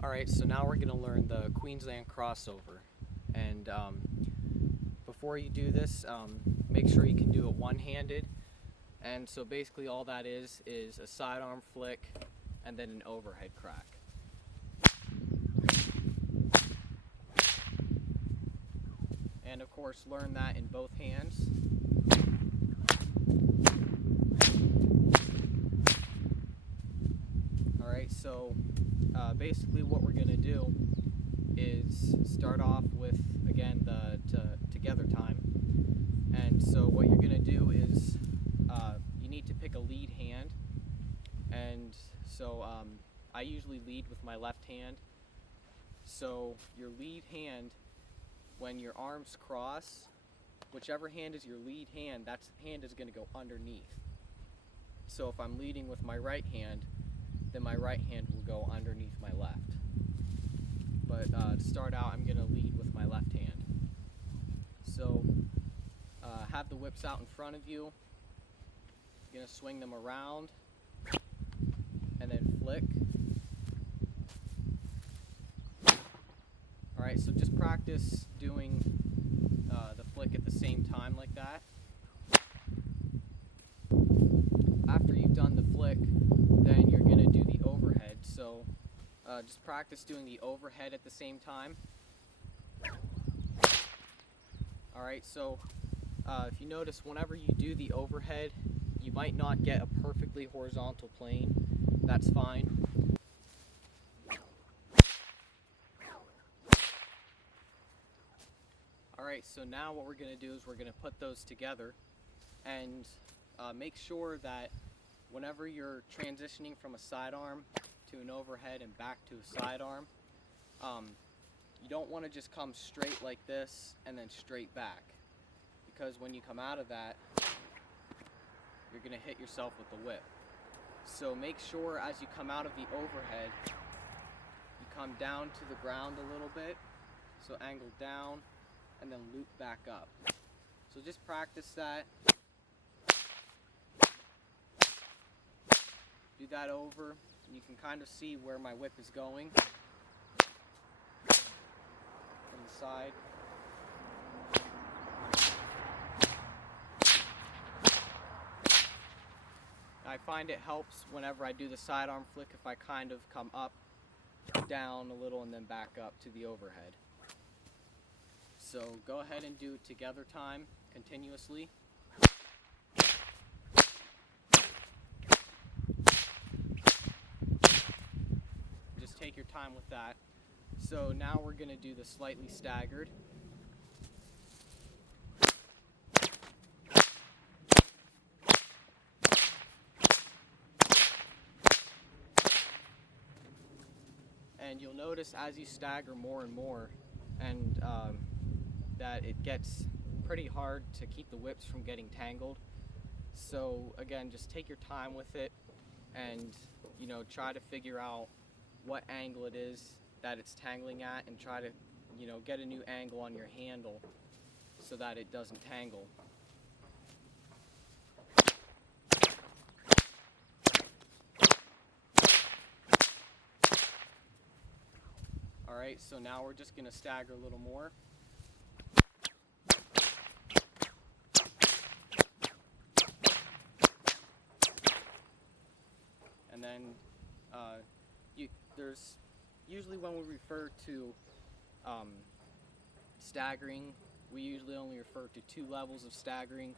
Alright, so now we're going to learn the Queensland crossover. And before you do this, make sure you can do it one-handed. And so basically all that is a sidearm flick and then an overhead crack. And of course learn that in both hands. Alright, so basically what we're going to do is start off with, again, the together time. And so what you're going to do is you need to pick a lead hand. And so I usually lead with my left hand. So your lead hand, when your arms cross, whichever hand is your lead hand, that hand is going to go underneath. So if I'm leading with my right hand, then my right hand will go underneath my left. But to start out, I'm going to lead with my left hand. So have the whips out in front of you. You're going to swing them around and then flick. Alright, so just practice doing the flick at the same time like that. After you've done the flick, then you're going to do the overhead. So just practice doing the overhead at the same time. Alright, so if you notice, whenever you do the overhead, you might not get a perfectly horizontal plane. That's fine. Alright, so now what we're going to do is we're going to put those together and make sure that whenever you're transitioning from a sidearm to an overhead and back to a sidearm, you don't want to just come straight like this and then straight back, because when you come out of that, you're going to hit yourself with the whip. So make sure as you come out of the overhead, you come down to the ground a little bit, so angle down and then loop back up. So just practice that. Do that over, and you can kind of see where my whip is going from the side. I find it helps whenever I do the sidearm flick if I kind of come up, down a little, and then back up to the overhead. So go ahead and do it together time, continuously. Just take your time with that. So now we're going to do the slightly staggered. And you'll notice as you stagger more and more, and that it gets pretty hard to keep the whips from getting tangled. So again, just take your time with it, and try to figure out what angle it is that it's tangling at, and try to get a new angle on your handle so that it doesn't tangle. Alright, so now we're just going to stagger a little more. And then there's usually, when we refer to staggering, we usually only refer to 2 levels of staggering,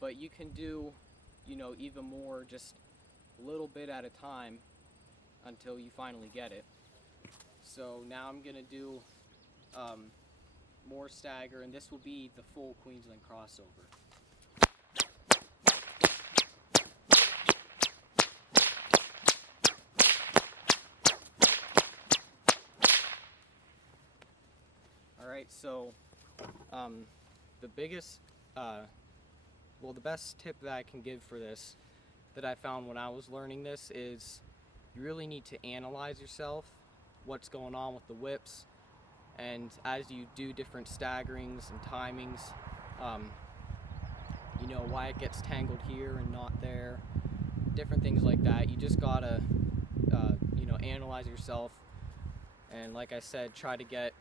but you can do even more, just a little bit at a time until you finally get it. So now I'm going to do more stagger, and this will be the full Queensland crossover. Alright, so the best tip that I can give for this, that I found when I was learning this, is you really need to analyze yourself, what's going on with the whips, and as you do different staggerings and timings, why it gets tangled here and not there, different things like that. You just gotta analyze yourself, And like I said, try to get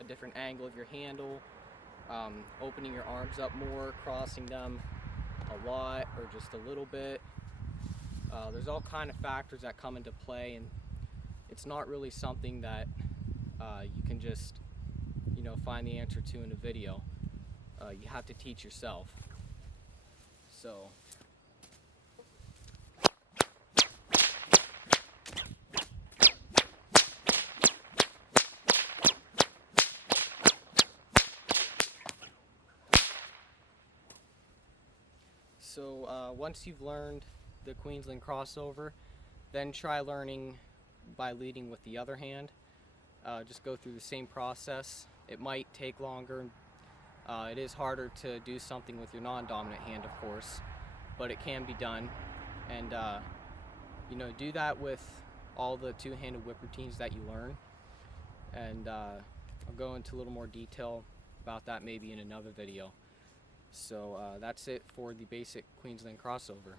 a different angle of your handle, opening your arms up more, crossing them a lot or just a little bit. There's all kind of factors that come into play, and it's not really something that you can just, find the answer to in a video. You have to teach yourself. So once you've learned the Queensland crossover, then try learning by leading with the other hand. Just go through the same process. It might take longer. It is harder to do something with your non-dominant hand, of course, but it can be done. And do that with all the two-handed whip routines that you learn. And I'll go into a little more detail about that maybe in another video. So that's it for the basic Queensland crossover.